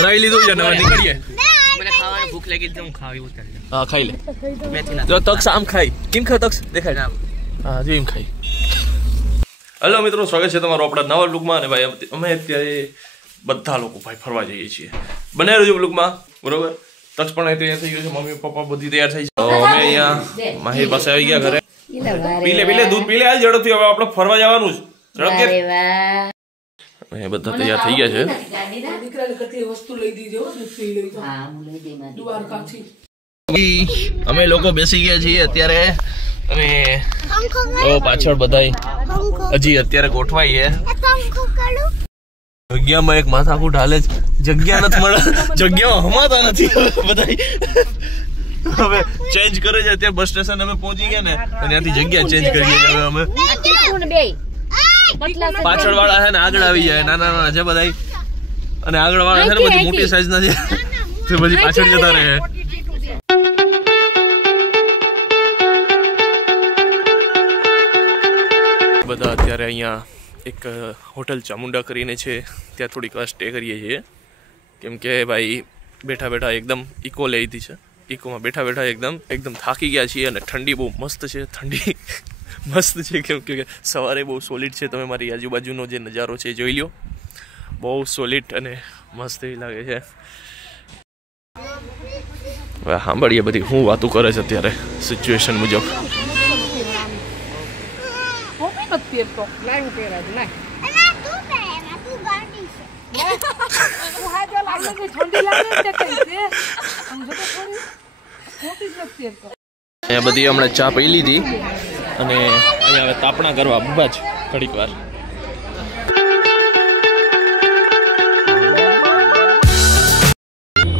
ભરાવી લીધું છે ને હવે નીકળીએ। મને ખાવાની ભૂખ લાગી છે, હું ખાવી ઉતર લે। હા ખાઈ લે મેથી ના તો તક્ષ આમ ખાઈ કેમ ખાવ તક્ષ દેખાય હા જો એમ ખાઈ। હેલો મિત્રો, સ્વાગત છે તમારું આપણા નવા લુકમાં। અને ભાઈ અમે અત્યારે બધા લોકો ભાઈ ફરવા જઈએ છીએ, બને રહેજો લુકમાં બરોબર। તક્ષ પણ તૈયાર થઈ ગયો છે, મમ્મી પપ્પા બધી તૈયાર થઈ છે। તો અમે અહીંયા માહિર પાસે આવી ગયા ઘરે। પીલે દૂધ પીલે હાલ ઝડપથી, હવે આપણે ફરવા જવાનું છે ઝડપથી। એ બધા તૈયાર થઈ ગયા છે। અમે લોકો બેસી ગયા છીએ અત્યારે, અને પાછળ બધા હજી અત્યારે ગોઠવાઈ છે। જગ્યામાં એક માથાકૂટ હાલે છે, જગ્યા નથી મળે, જગ્યામાં હમાતા નથી બધા। હવે ચેન્જ કરે છે, અત્યારે બસ સ્ટેશન અમે પહોંચી ગયા ને, અને ત્યાંથી જગ્યા ચેન્જ કરીએ હવે અમે। પાછળ વાળા છે ને આગળ આવી જાય, નાના નાના છે બધા, અને આગળ વાળા છે ને બધી મોટી સાઈઝ ના છે, તે બધી પાછળ જતા રહે। બધા અત્યારે અહીંયા એક હોટલ ચામુંડા કરીને છે, ત્યાં થોડીક વાર સ્ટે કરીએ છીએ, કેમ કે ભાઈ બેઠા બેઠા એકદમ ઇકો લઈ લીધી છે। ઇકોમાં બેઠા બેઠા એકદમ થાકી ગયા છીએ, અને ઠંડી બહુ મસ્ત છે, ઠંડી મસ્ત છે, કેમ કે સવારે બહુ સોલિડ છે। તમે મારી આજુબાજુનો જે નજારો છે જોઈ લો, બહુ સોલિડ અને મસ્ત એવી લાગે છે। હવે સાંભળીએ બધી હું વાતો કરે છે અત્યારે સિચ્યુએશન મુજબ। અહીંયા બધી હમણાં ચા પી લીધી, અને અહીંયા હવે તાપણા કરવા ઉભા છે ઘડીક વાર।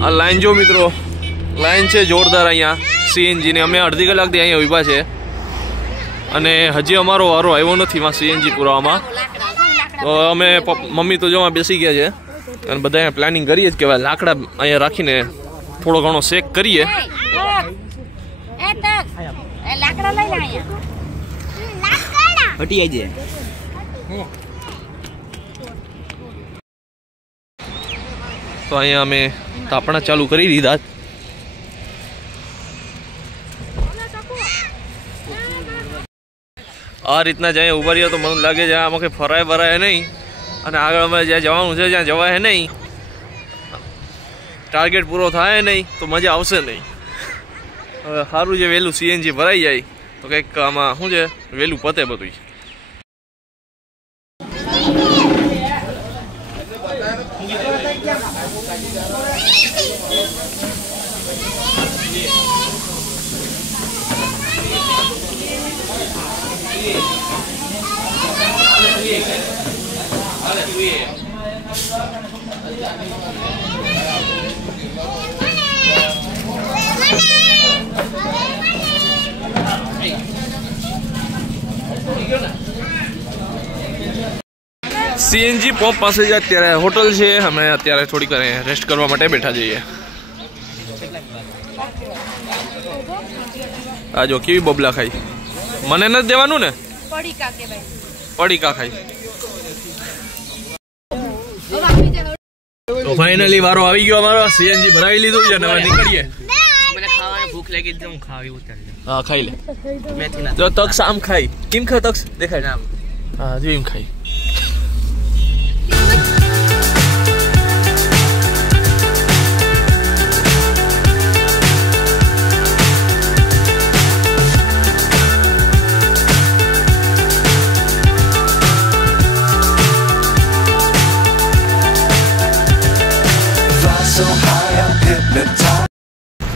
આ લાઈન જો મિત્રો, લાઈન છે જોરદાર અહીંયા સીએનજી ની। અમે અડધી કલાકથી અહીંયા ઉભા છે, અને હજી અમારો વારો આવ્યો નથી માં સીએનજી પુરાવામાં। તો અમે મમ્મી તો જોવા બેસી ગયા છે, અને બધા અહીંયા પ્લાનિંગ કરીએ જ કે લાકડા અહીંયા રાખીને થોડો ઘણો શેક કરીએ। તો અહીંયા અમે તાપણા ચાલુ કરી દીધા। આ રીતના જ્યાં ઉભા રહ્યા તો મને લાગે છે આમાં કંઈ ફરાય ભરાય નહીં, અને આગળ અમે જ્યાં જવાનું છે જ્યાં જવાય નહીં, ટાર્ગેટ પૂરો થાય નહીં તો મજા આવશે નહીં। હવે સારું છે વહેલું સીએનજી ભરાઈ જાય તો કંઈક આમાં શું છે વહેલું પતે બધું। સીએનજી પંપ પાસે જ અત્યારે હોટલ છે, અમે અત્યારે થોડીક રેસ્ટ કરવા માટે બેઠા જઈએ। આ જો કેવી બબલા ખાઈ, મને નથી દેવાનું ને, પડીકા ખાઈ। તો ફાઇનલી વારો આવી ગયો અમારો, સીએનજી ભરાવી લીધું છે, હવે નીકળીએ। મને ખાવાની ભૂખ લાગી છે, હું ખાવી ઉતર લે। હા ખાઈ લે મેથી ના તો તક્ષ આમ ખાઈ કેમ ખાવ તક્ષ દેખાય હા જો એમ ખાઈ।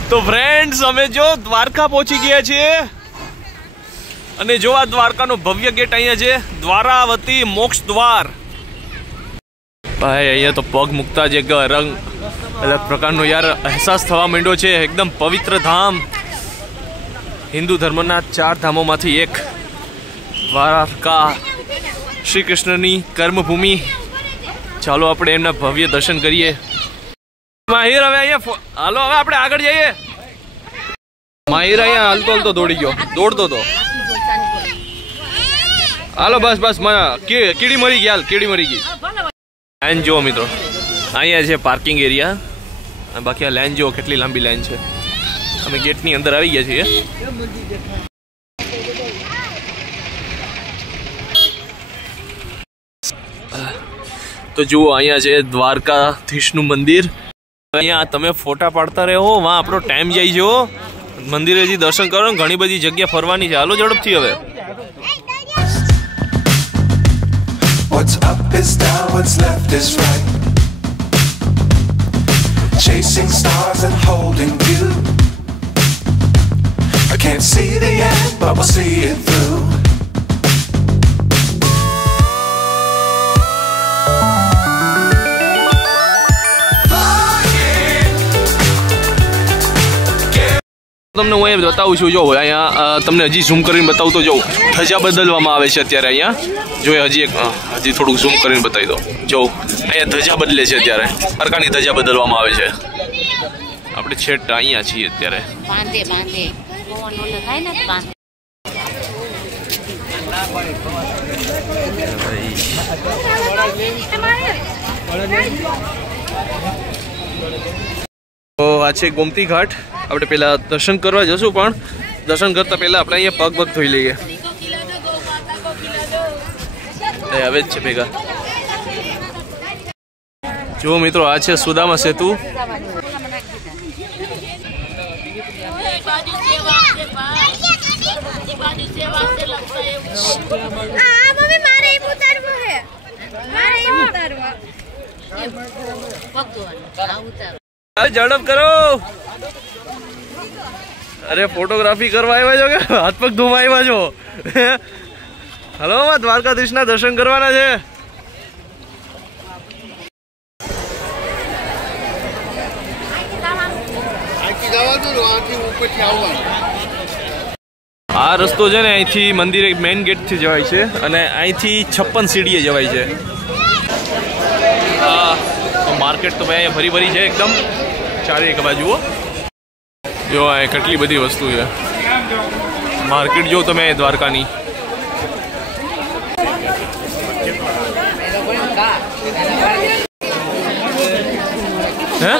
તો ફ્રેન્ડ્સ અમે જો દ્વારકા પહોંચી ગયા છીએ, અને જો આ દ્વારકાનો ભવ્ય ગેટ અહીંયા છે, દ્વારાવતી મોક્ષ દ્વાર। ભાઈ અહીંયા તો પગ મૂકતા જ એક રંગ અલગ પ્રકારનો યાર અહેસાસ થવા માંડ્યો છે। એકદમ પવિત્ર ધામ, હિન્દુ ધર્મના 4 ધામોમાંથી એક દ્વારકા, શ્રી કૃષ્ણની કર્મભૂમિ। ચાલો આપણે એમના ભવ્ય દર્શન કરીએ। માહિર હવે અહીંયા હાલો, હવે આપણે આગળ જઈએ। માહિર અહીંયા હાલતો હાલતો દોડી ગયો, દોડતો તો હાલો બસ બસ કીડી મરી ગઈ, હાલ કીડી મરી ગઈ। જો મિત્રો અહીંયા છે પાર્કિંગ એરિયા, બાકી આ લાઈન જુઓ કેટલી લાંબી લાઈન છે. અમે ગેટની અંદર આવી ગયા છીએ. તો જુઓ અહીંયા છે દ્વારકાધીશનું મંદિર. અહીંયા તમે ફોટા પાડતા રહો, વાં આપણો ટાઈમ જાય છે. મંદિરેથી દર્શન કરો ને ઘણી બધી જગ્યા ફરવાની છે. હાલો ઝડપથી હવે. What's up is down, what's left is right. Chasing stars and holding you. I can't see the end, but we'll see it through. તમને હું એ બતાવું છું. જો અહીંયા તમને હજી ઝૂમ કરીને બતાવું તો જો ધજા બદલવામાં આવે છે અત્યારે. અહીંયા જો હજી થોડુંક ઝૂમ કરીને બતાવી દો. જો અહીંયા ધજા બદલે છે અત્યારે, સરકારની ધજા બદલવામાં આવે છે. આપણે છેટ અહીંયા છીએ અત્યારે. તો આ છે ગોમતી ઘાટ. આપણે પેલા દર્શન કરવા જશું, પણ દર્શન કરતા પહેલા આપણે અહીંયા પગ ધોઈ લઈએ. હવે જ છે ભેગા. જો મિત્રો આ છે સુદામા સેતુ. ઝડપ કરો. અરે ફોટોગ્રાફી કરવા આવ્યા છો કે હાથ પગ ધોવા આવ્યા છો? હલો, દ્વારકાધીશના દર્શન કરવાના છે. આ રસ્તો છે ને અહીંથી મંદિરે મેઇન ગેટથી જવાય છે અને અહીંથી 56 સીડીએ જવાય છે. માર્કેટ તો ભાઈ અહીંયા ભરી છે એકદમ, ચારે એક બાજુઓ. જો આ કેટલી બધી વસ્તુ છે. માર્કેટ જો તમે દ્વારકાની. હે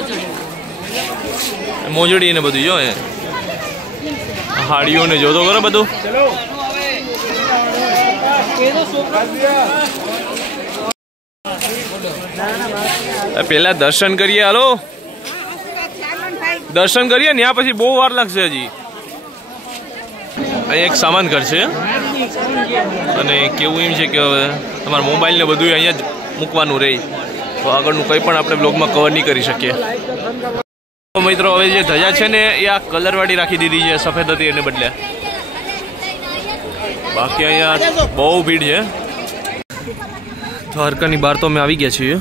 મોજડી ને બધું જો હાડીઓ ને જોતો કરો બધું. પેલા દર્શન કરીએ. હાલો દર્શન કરીએ ને, ત્યાં પછી બહુ વાર લાગશે. હજી અહીંયા એક સામાન ઘર છે અને કેવું એમ છે કે હવે તમારા મોબાઈલ ને બધું અહીંયા જ મૂકવાનું રહે, તો આગળનું કંઈ પણ આપણે બ્લોગમાં કવર નહીં કરી શકીએ. તો મિત્રો હવે જે ધજા છે ને એ આ કલરવાળી રાખી દીધી છે, સફેદ હતી એને બદલે. બાકી અહીંયા બહુ ભીડ છે. દ્વારકાની બહાર તો અમે આવી ગયા છીએ.